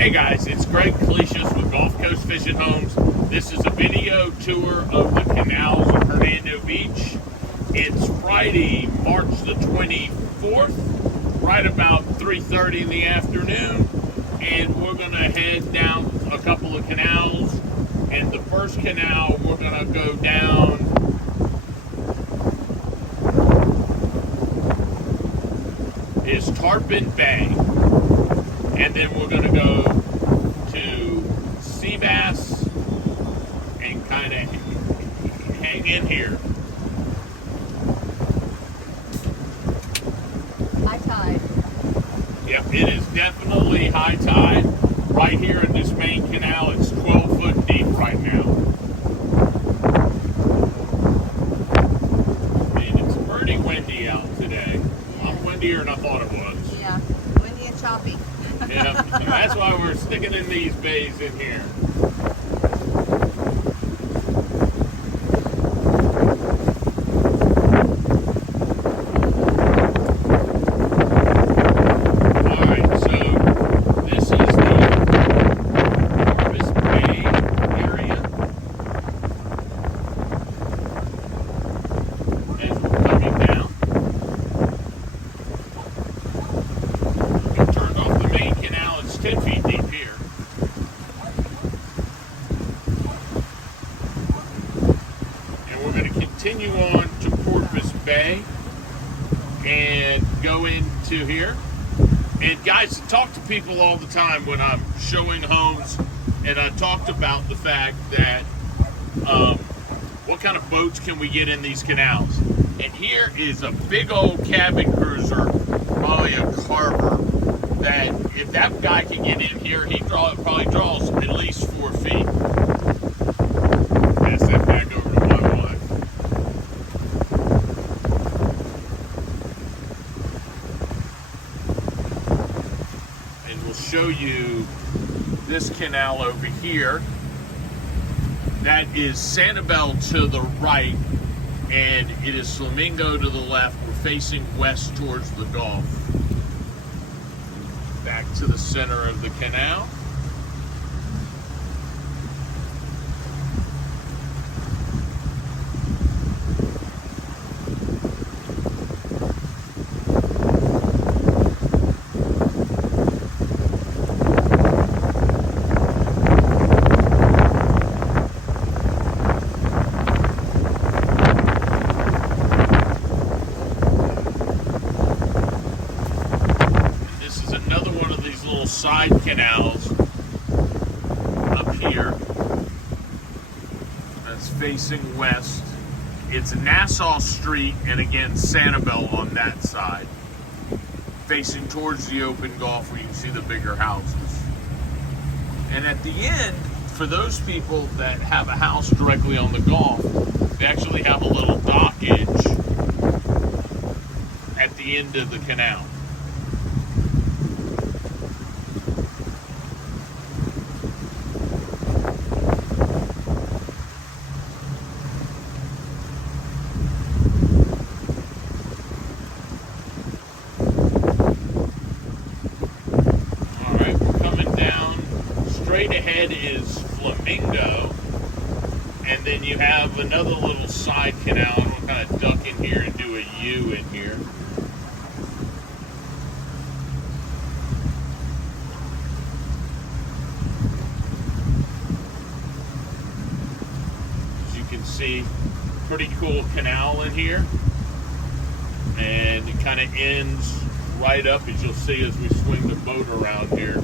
Hey guys, it's Greg Kalicious with Gulf Coast Fishing Homes. This is a video tour of the canals of Hernando Beach. It's Friday, March the 24th, right about 3:30 in the afternoon, and we're going to head down a couple of canals. And the first canal we're going to go down is Tarpon Bay. And then we're going to go to sea bass and kind of hang in here. High tide. Yep, it is definitely high tide. Right here in this main canal, it's 12 foot deep right now. And it's pretty windy out today. Yeah. Windier than I thought it was. Yeah, windy and choppy. Yeah, that's why we're sticking in these bays in here. Alright, so this is the Porpoise Bay area. As we're coming down. We turned off the main canal, it's 10 feet deep here. And we're going to continue on to Porpoise Bay and go into here. And guys, I talk to people all the time when I'm showing homes, and I talked about the fact that what kind of boats can we get in these canals? And here is a big old cabin cruiser, probably a Carver, that if that guy can get in here, he probably draws at least 4 feet. Pass that back over to my wife. And we'll show you this canal over here. That is Sanibel to the right, and it is Flamingo to the left. We're facing west towards the Gulf. Back to the center of the canal. Side canals up here that's facing west. It's Nassau Street and again Sanibel on that side, facing towards the open Gulf where you can see the bigger houses. And at the end, for those people that have a house directly on the Gulf, they actually have a little dockage at the end of the canal. Straight ahead is Flamingo, and then you have another little side canal, and we'll kind of duck in here and do a U in here. As you can see, pretty cool canal in here, and it kind of ends right up, as you'll see as we swing the boat around here.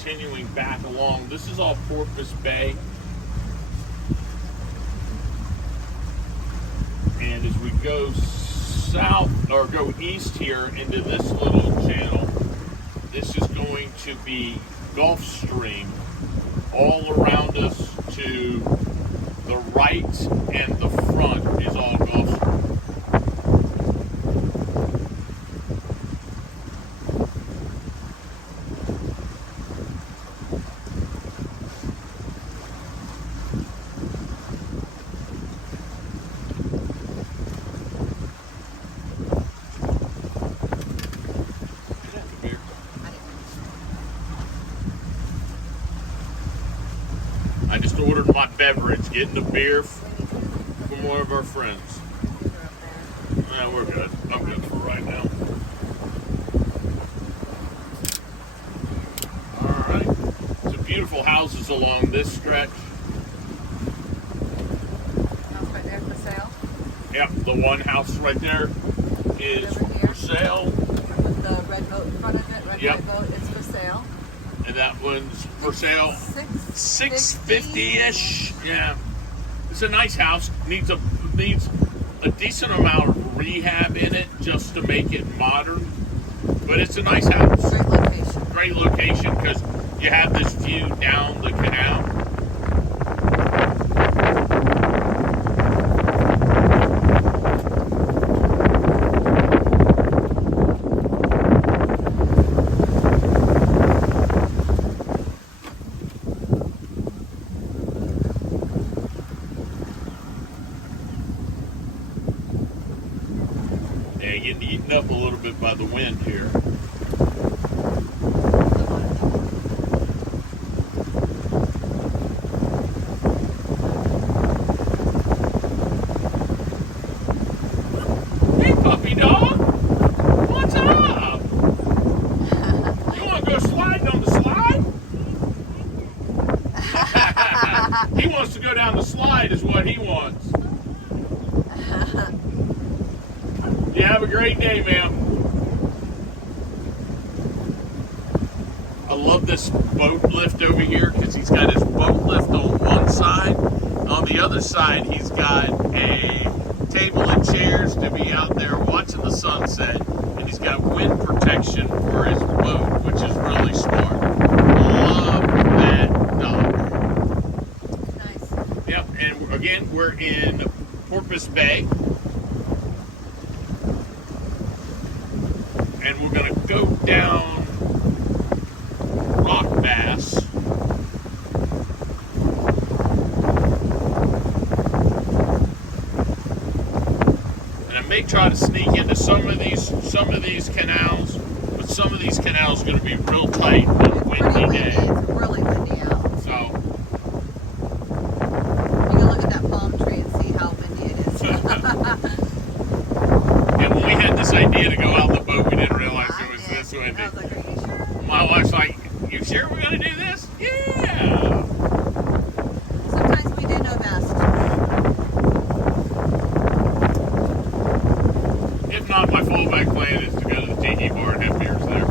Continuing back along, this is all Porpoise Bay. And as we go south or go east here into this little channel, the Gulf Stream all around us to the right and the front is all Gulf Stream. I just ordered my beverage, getting a beer from one of our friends. Yeah, we're good. I'm good for right now. Alright. Some beautiful houses along this stretch. House right there for sale. Yep, the one house right there is for sale. With the red boat in front of it, red Yep. white boat, it's for sale. And that one's for sale. $650-ish. Yeah. It's a nice house. Needs a decent amount of rehab in it just to make it modern. But it's a nice house. Great location. Great location because you have this view down the canal. Yeah, getting eaten up a little bit by the wind here. Hey, puppy dog. What's up? You want to go sliding on the slide? He wants to go down the slide is what he wants. You have a great day, ma'am. I love this boat lift over here because he's got his boat lift on one side. On the other side, he's got a table and chairs to be out there watching the sunset. And he's got wind protection for his boat, which is really smart. Love that dog. Nice. Yep, and again, we're in Porpoise Bay. And we're going to go down Rock Bass. And I may try to sneak into some of these canals, but some of these canals are going to be real tight on a windy day. It's really windy out. So, You can look at that palm tree and see how windy it is. and when we had this idea to go out the boat, we didn't realize it was this windy. I was like, are you sure? My wife's like, "You sure we're going to do this?" Yeah. Sometimes we do know best. If not, my fallback plan is to go to the tiki bar and have beers there.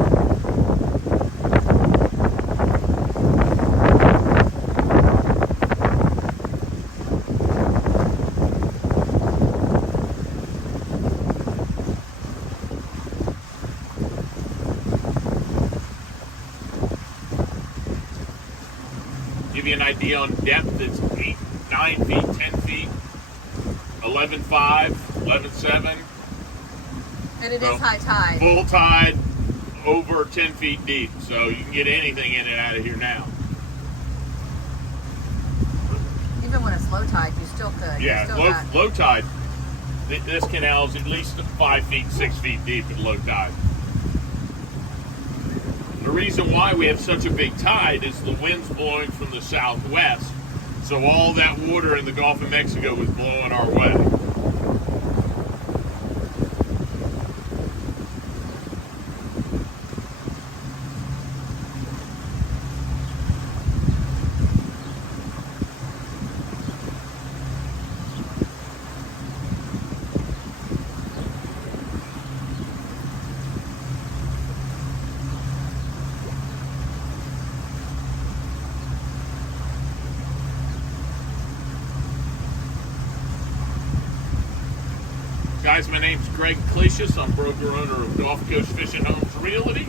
Give you an idea on depth, it's 8, 9 feet, 10 feet, 11.5, 11.7. And it So, is high tide. Full tide, over 10 feet deep, so you can get anything in and out of here now. Even when it's low tide, you still could. You Yeah, still got- low tide. This canal is at least 5 feet, 6 feet deep at low tide. The reason why we have such a big tide is the wind's blowing from the southwest. So all that water in the Gulf of Mexico was blowing our way. My name's Greg Clesius. I'm broker owner of Gulf Coast Fishing Homes Realty.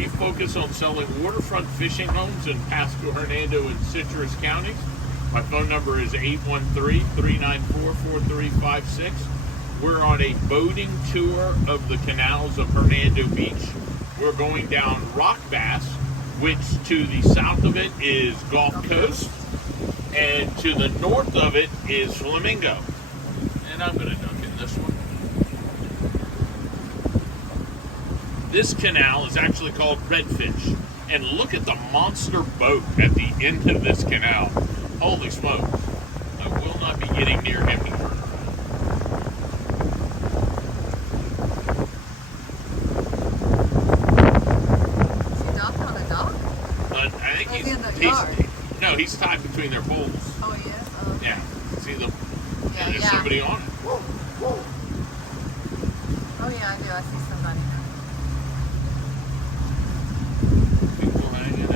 We focus on selling waterfront fishing homes in Pasco, Hernando, and Citrus counties. My phone number is 813-394-4356. We're on a boating tour of the canals of Hernando Beach. We're going down Rock Bass, which to the south of it is Gulf Coast, and to the north of it is Flamingo. And I'm going to duck in this one. This canal is actually called Redfish. And look at the monster boat at the end of this canal. Holy smokes. I will not be getting near him to turn around. Is he docked on a dock? I think Or is he in the yard? No, he's tied between their poles. Oh, he is? Oh, okay. Yeah. See them? Yeah, There's yeah. somebody on it. Oh, yeah, I do. I see somebody now. People hanging out.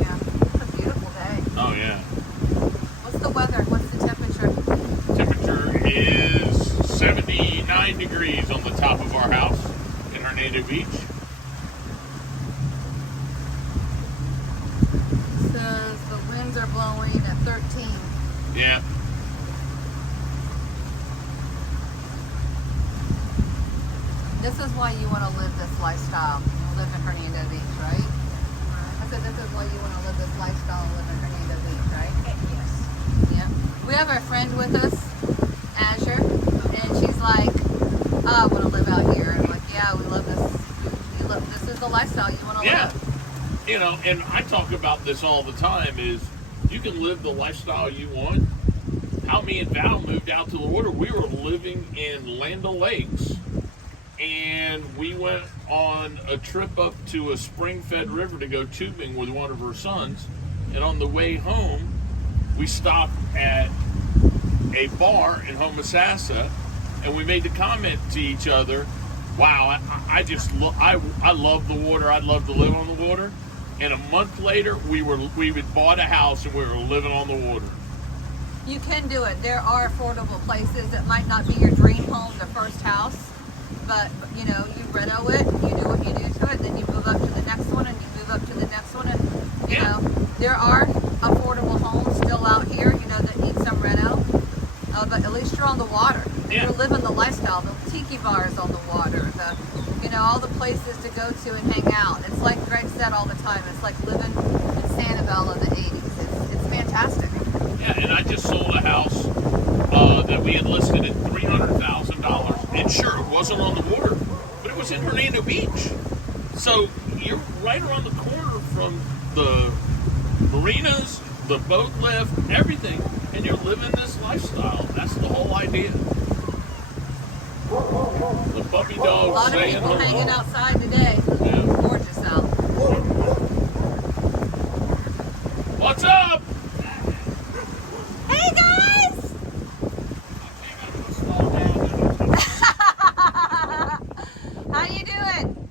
Yeah. It's a beautiful day. Oh, yeah. What's the weather? What's the temperature? Temperature is 79 degrees on the top of our house in Hernando Beach. It says the winds are blowing at 13. Yeah. This is why you want to live this lifestyle. You live in Hernando Beach, right? I said this is why you want to live this lifestyle and live in Hernando Beach, right? Yes. Yeah. We have our friend with us, Azure, and she's like, oh, I want to live out here. I'm like, yeah, we love this. This is the lifestyle you want to Yeah. live. You know, and I talk about this all the time is you can live the lifestyle you want. How me and Val moved out to the water, we were living in Land O'Lakes. And we went on a trip up to a spring-fed river to go tubing with one of her sons. And on the way home, we stopped at a bar in Homosassa, and we made the comment to each other, wow, I love the water. I'd love to live on the water. And a month later, we had bought a house and we were living on the water. You can do it. There are affordable places. It might not be your dream home, the first house, but you know, you reno it, you do what you do to it, then you move up to the next one, and you move up to the next one, and you know, there are affordable homes still out here, you know, that need some reno, but at least you're on the water. You're living the lifestyle. The tiki bars on the water, you know, all the places to go to and hang out. It's like Greg said all the time. It's like living in Sanibel in the '80s. It's fantastic. Yeah, and I just sold a house that we had listed at $300,000. And sure, it wasn't on the water, but it was in Hernando Beach. So you're right around the corner from the marinas, the boat lift, everything, and you're living this lifestyle. That's the whole idea. The puppy A dog lot of saying people hello. hanging outside today. Yeah. It's gorgeous out. What's up? Hey guys! How you doing?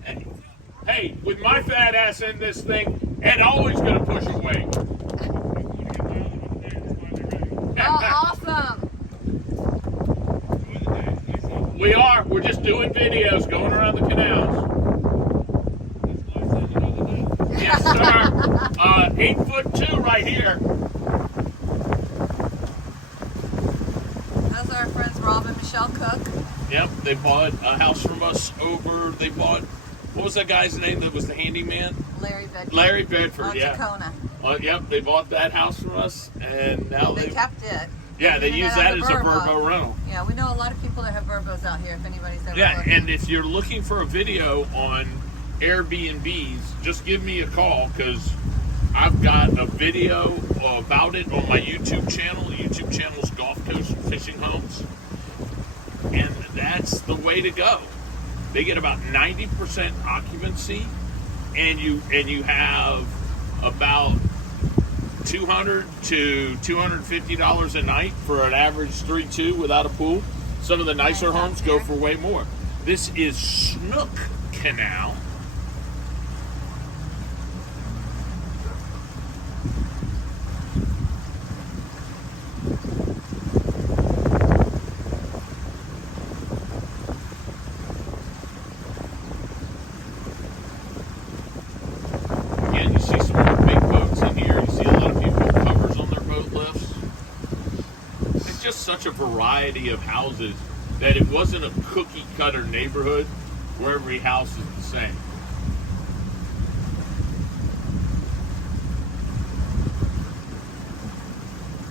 Hey, with my fat ass in this thing, Ed always gonna push away. Oh, awesome! We are. We're just doing videos going around the canals. Yes, sir. 8'2" right here. Those are our friends Rob and Michelle Cook. Yep, they bought a house from us over. They bought, what was that guy's name that was the handyman? Larry Bedford. Larry Bedford, on yeah. Tacona. Yep, they bought that house from us, and now They kept it. yeah, they use that as a Verbo rental. Yeah, we know a lot of people that have Verbos out here. If anybody's ever Yeah, looking. and if you're looking for a video on Airbnbs, just give me a call because I've got a video about it on my YouTube channel. The YouTube channel is Gulf Coast Fishing Homes, and that's the way to go. They get about 90% occupancy, and you have about $200 to $250 a night for an average 3-2 without a pool. Some of the nicer homes go for way more. This is Snook Canal. such a variety of houses that it wasn't a cookie cutter neighborhood where every house is the same.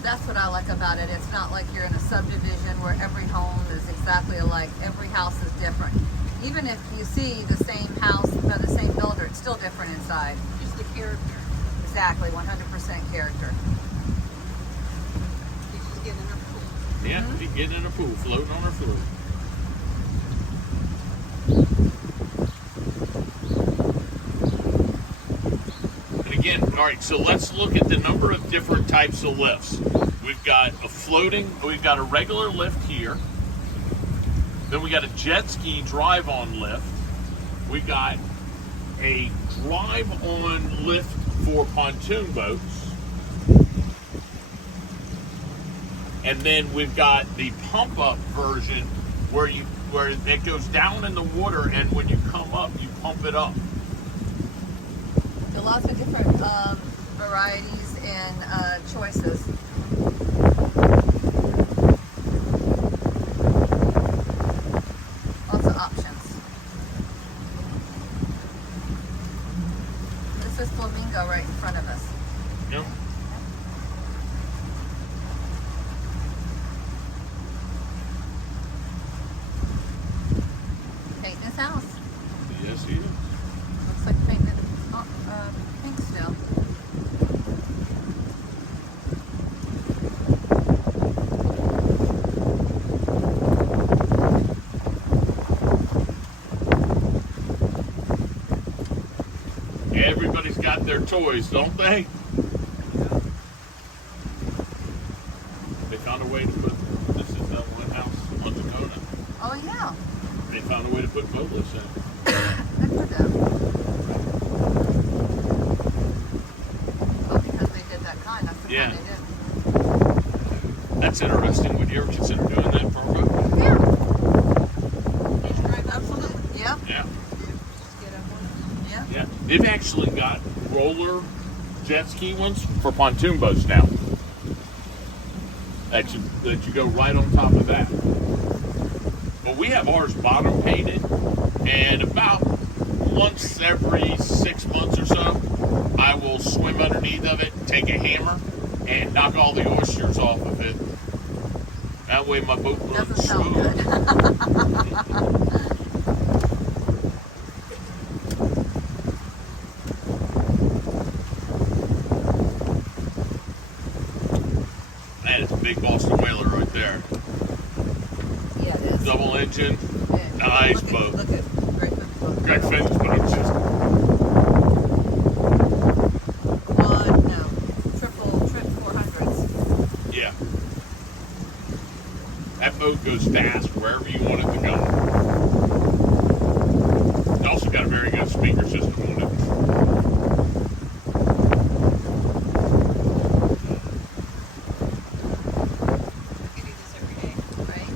That's what I like about it. It's not like you're in a subdivision where every home is exactly alike. Every house is different. Even if you see the same house by the same builder, it's still different inside. Just the character. Exactly, 100% character. She's getting in her pool. Yeah, Mhm. she getting in a pool, floating on her floor. And again, all right, so let's look at the number of different types of lifts. We've got we've got a regular lift here. Then we got a jet ski drive-on lift. We got a drive-on lift for pontoon boats. And then we've got the pump-up version where it goes down in the water, and when you come up, you pump it up. So lots of different varieties and choices. Lots of options. This is Flamingo right in front of us. Yep. Painting his house. Yes, he is. Looks like painting it pink still. Everybody's got their toys, don't they? They found a way to put, this is that one house on Dakota. Oh yeah. They found a way to put boatless in. Good for them. Oh, because they did that kind. That's the Yeah. kind they did. That's interesting. Would you ever consider doing that for a boat? Yeah. Just drive up on it. Yeah. Yeah. Just get up on it. Yeah. Yeah. They've actually got roller jet ski ones for pontoon boats now. That you go right on top of that. Well, we have ours bottom painted, and about once every 6 months or so, I will swim underneath of it, take a hammer, and knock all the oysters off of it. That way my boat runs Doesn't sound smooth. good. That is a big Boston whaler right there. Yeah, it is. Double engine, Yeah. nice Look boat. Look at Greg Finn's boat. Greg Finn's boat's just Trip 400s. yeah. That boat goes fast wherever you want it to go. It's also got a very good speaker system on it. I could do this every day. Right?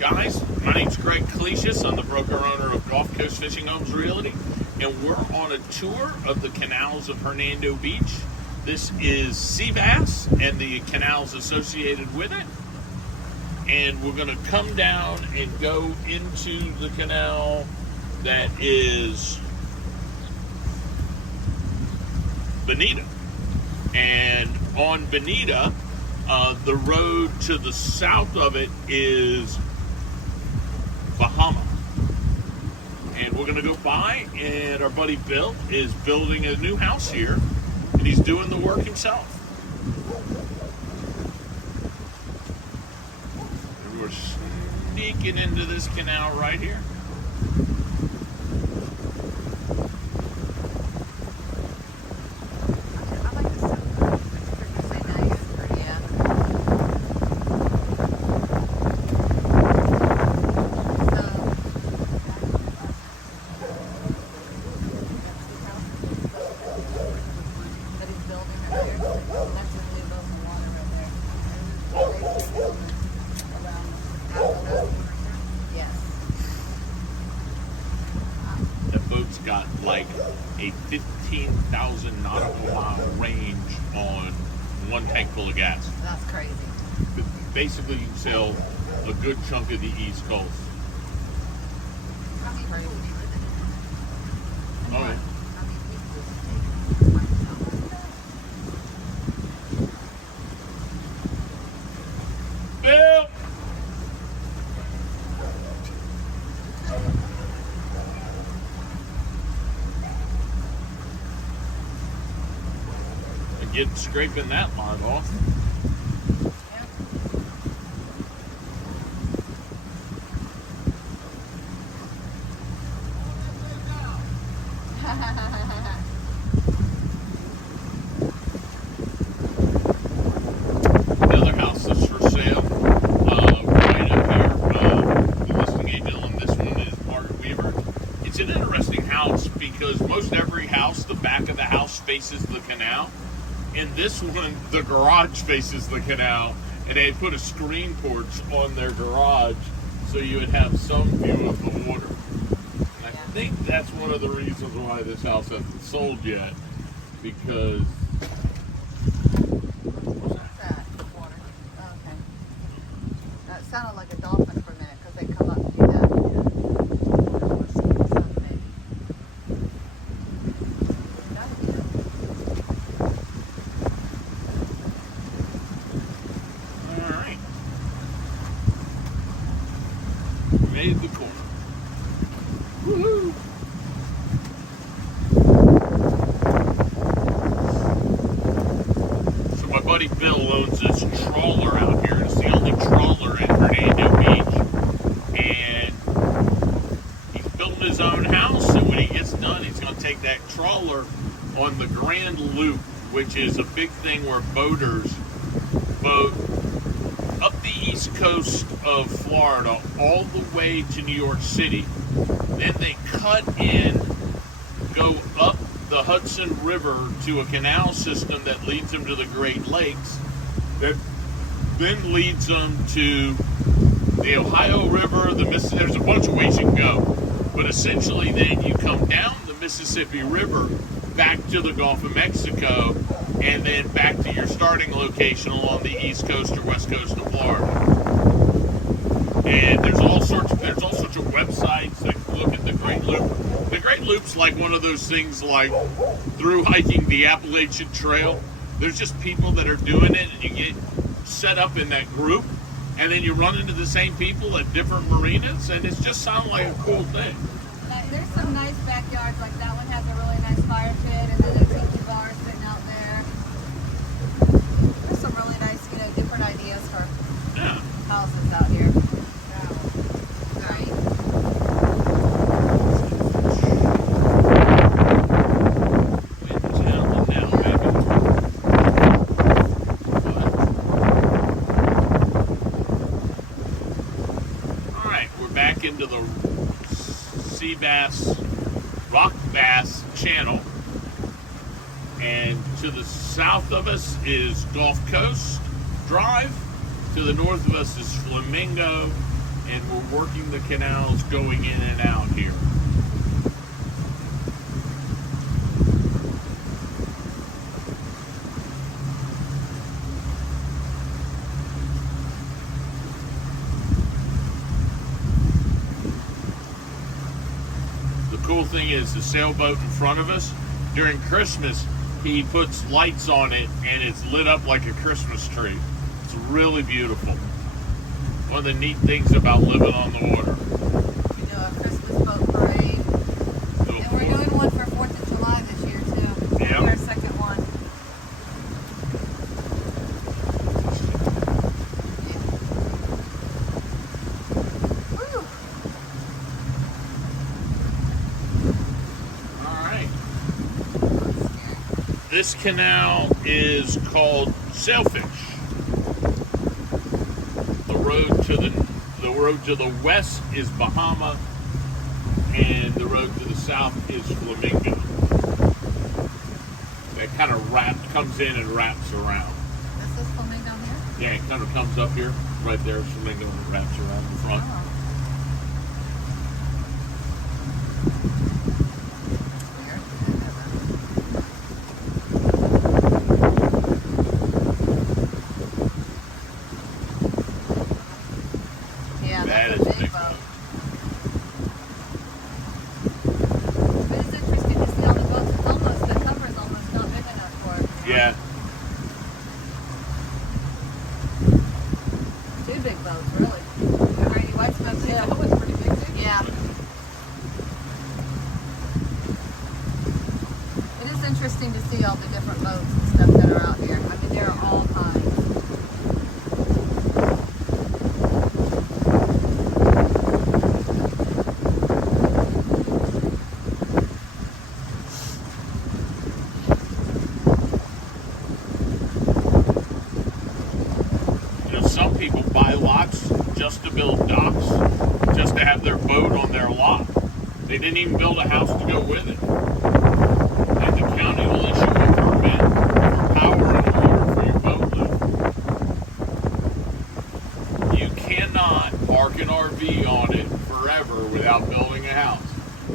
Guys, my name's Greg Clesius. I'm the broker owner of Gulf Coast Fishing Homes Realty, and we're on a tour of the canals of Hernando Beach. This is sea bass and the canals associated with it. And we're going to come down and go into the canal that is Bonita. And on Bonita, the road to the south of it is Bahama. And we're going to go by, and our buddy Bill is building a new house here, and he's doing the work himself. And we're sneaking into this canal right here. I like this stuff. It's pretty nice. Yeah. That he's building right there. That's just leave open water right there. Around yes. That boat's got like a 15,000 nautical mile range on one tank full of gas. That's crazy. basically you can sail a good chunk of the East Coast. How many people do you live in? All right. How many people? Bill! Get scraping that log off. The other house is for sale, right up here. The listing agent on this one is Margaret Weaver. It's an interesting house because most every house, the back of the house faces the canal. In this one, the garage faces the canal, and they put a screen porch on their garage so you would have some view of the water. And I think that's one of the reasons why this house hasn't sold yet, because What's that? Water. Oh, okay. That sounded like a dolphin for a minute because they come up and do that. Something. That's good. all right, made the corner. Woohoo! So my buddy Bill owns this trawler out here. It's the only trawler in Hernando Beach. And he's building his own house, and when he gets done, he's going to take that trawler on the Grand Loop, which is a big thing where boaters boat up the east coast of Florida all the way to New York City. Then they cut in, go up the Hudson River to a canal system that leads them to the Great Lakes, that then leads them to the Ohio River, the Mississippi. There's a bunch of ways you can go, but essentially then you come down the Mississippi River back to the Gulf of Mexico, and then back to your starting location along the east coast or west coast of Florida. And there's all sorts of websites that look at the Great Loop. The Great Loop's like one of those things like through hiking the Appalachian Trail. There's just people that are doing it, and you get set up in that group, and then you run into the same people at different marinas, and it just sounds like a cool thing. There's some nice backyards, like that one has a really nice fire pit, and then a tiki bar sitting out there. There's some really nice, different ideas for Yeah. houses out here. Right? Wind down now, baby. All right, we're back into the sea bass, rock bass channel, and to the south of us is Gulf Coast Drive, to the north of us is Flamingo, and we're working the canals going in and out here. The cool thing is the sailboat in front of us, during Christmas, he puts lights on it and it's lit up like a Christmas tree. It's really beautiful. One of the neat things about living on the water. We do a Christmas boat parade. And we're doing one for 4th of July this year, too. Yep. Our second one. Woo. All right. This canal is called Sailfish. The road to the west is Bahama, and the road to the south is Flamingo. That kind of comes in and wraps around. Is this Flamingo here? Yeah, it kind of comes up here, right there, Flamingo, and wraps around the front. Oh. Weird. interesting to see all the different boats and stuff that are out here. I mean, there are all kinds. You know, some people buy lots just to build docks, just to have their boat on their lot. They didn't even build a house to go with it. And the county will issue a permit for power and water for your boat lift. You cannot park an RV on it forever without building a house.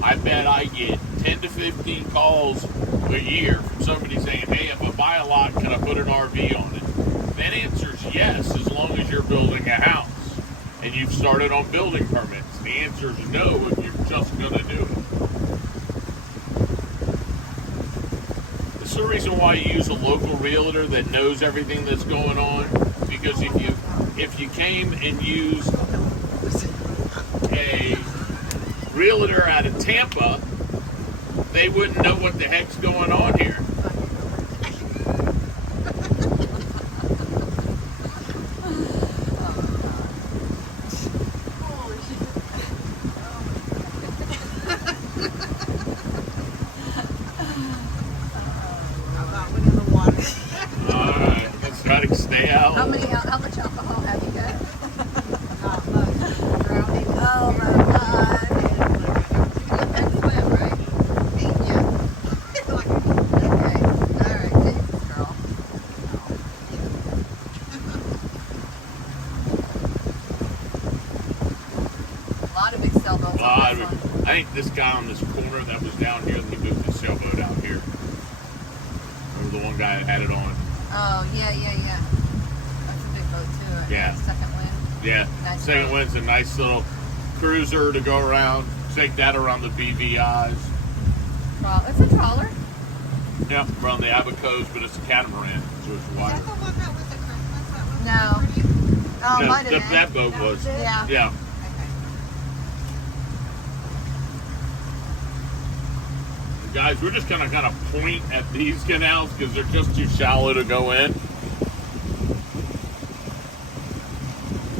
I bet I get 10 to 15 calls a year from somebody saying, hey, if I buy a lot, can I put an RV on it? That answer's yes, as long as you're building a house and you've started on building permits. The answer is no if you're just going to do it. This is the reason why you use a local realtor that knows everything that's going on. Because if you came and used a realtor out of Tampa, they wouldn't know what the heck's going on here. Let's try to stay out. How much alcohol have you got? Not much. Drowning. Oh my God. You can swim, right? Yeah. Okay. All right. Thanks, girl. A lot of big sailboats on this one. I think this guy on this corner that was down here, he moved his sailboat out here. Remember the one guy that had it on? Oh, yeah. That's a big boat too. Yeah. Second wind. Yeah. Nice Second boat. wind's a nice little cruiser to go around. Take that around the BVIs. It's a trawler. Yeah, around the Abacos, but it's a catamaran, so it's Is wider. that the one that was at Christmas? That was No. pretty? Oh, No, might have been. that boat was. it? Yeah. Yeah. Okay. Guys, we're just gonna kind of point at these canals because they're just too shallow to go in.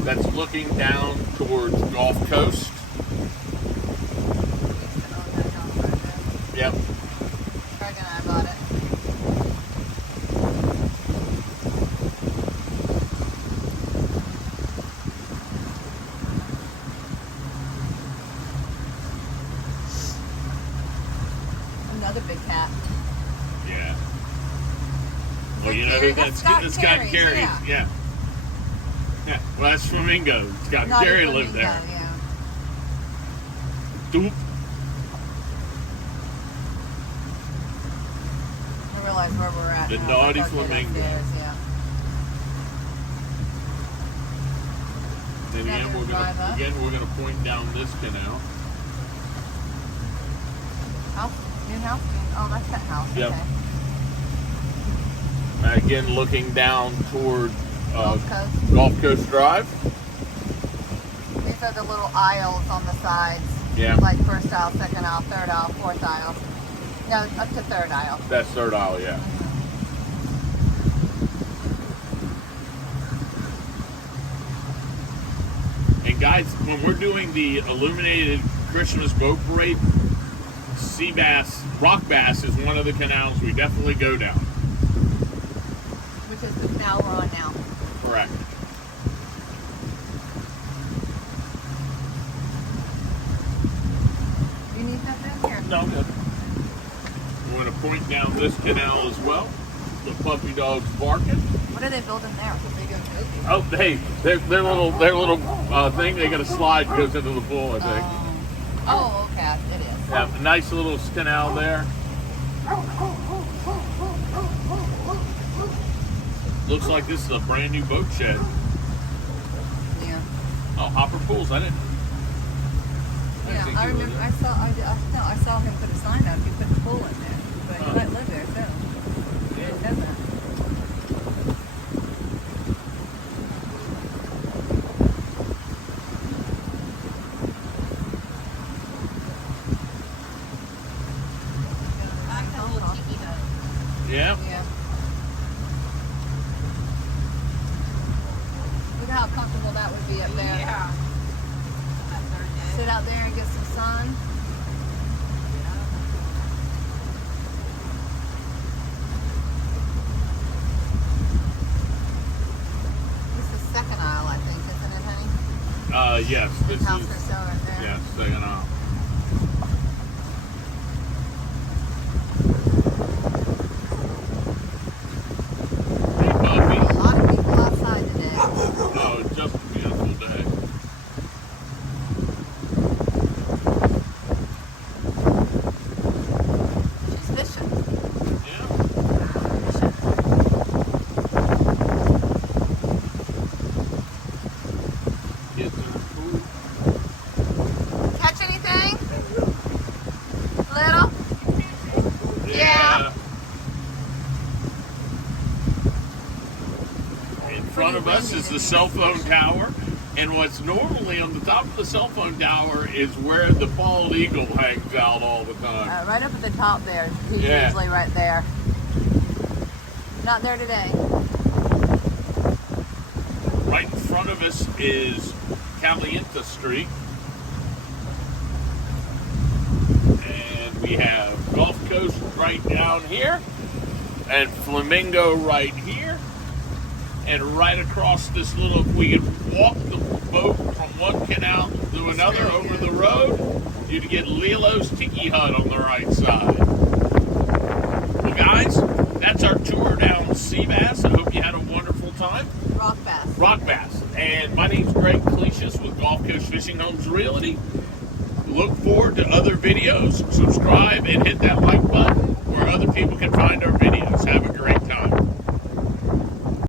That's looking down towards Gulf Coast. Yep. Craig and I bought it. Another big cat. Yeah. Well, you know who That's that's Scott got Carey, Carey. yeah. Yeah. Yeah. Well, that's Flamingo. Scott Not Carey a lived there. flamingo, yeah. Doop. I realize where we're at. The now. naughty We're parked flamingo. upstairs, yeah. Then Now again, we're gonna drive up. we're gonna point down this canal. House? New house? Oh, that's that house. Yep. Okay. Again, looking down toward Gulf Coast. Gulf Coast Drive. These are the little aisles on the sides. Yeah. Like first aisle, second aisle, third aisle, fourth aisle. No, up to third aisle. That's third aisle, yeah. And guys, when we're doing the illuminated Christmas boat parade, sea bass, rock bass is one of the canals we definitely go down. Which is the canal we're on now. Correct. You need nothing here? No, good. We're going to point down this canal as well. The puppy dog's barking. What are they building there? They go movie. Oh, hey, their little thing. They got a slide that goes into the pool, I think. Oh, okay. It is. Yeah, a nice little canal there. Looks like this is a brand new boat shed. Yeah. Oh, Hopper Pools. I didn't think I you were remember. there. I saw him put a sign up. He put the pool in there, but he Oh. might live there too. I didn't know that. I like that little tiki hut. Yeah. Yeah. Look how comfortable that would be up there. Yeah. That third day. Sit out there and get some sun. This is second aisle, I think, isn't it, honey? Yes. This House is. for sale right there. Yeah, second aisle. Hey, puppy. A lot of people outside today. Oh, it's just a beautiful day. She's fishing. Yeah. Kids in the pool. Catch anything? Little? Yeah. In front of us is the cell phone tower, and what's normally on the top of the cell phone tower is where the bald eagle hangs out all the time. Right up at the top there. He's Yeah. usually right there. Not there today. Right in front of us is Calienta Street, and we have Gulf Coast right down here, and Flamingo right here. And right across this little, we can walk the boat from one canal to another really over good. the road. You'd get Lilo's Tiki Hut on the right side. Well, guys, that's our tour down Seabass. I hope you had a wonderful time. Rock bass. Rock Bass. And my name's Greg Clesius with Gulf Coast Fishing Homes Realty. Look forward to other videos. Subscribe and hit that like button where other people can find our videos. Have a great time.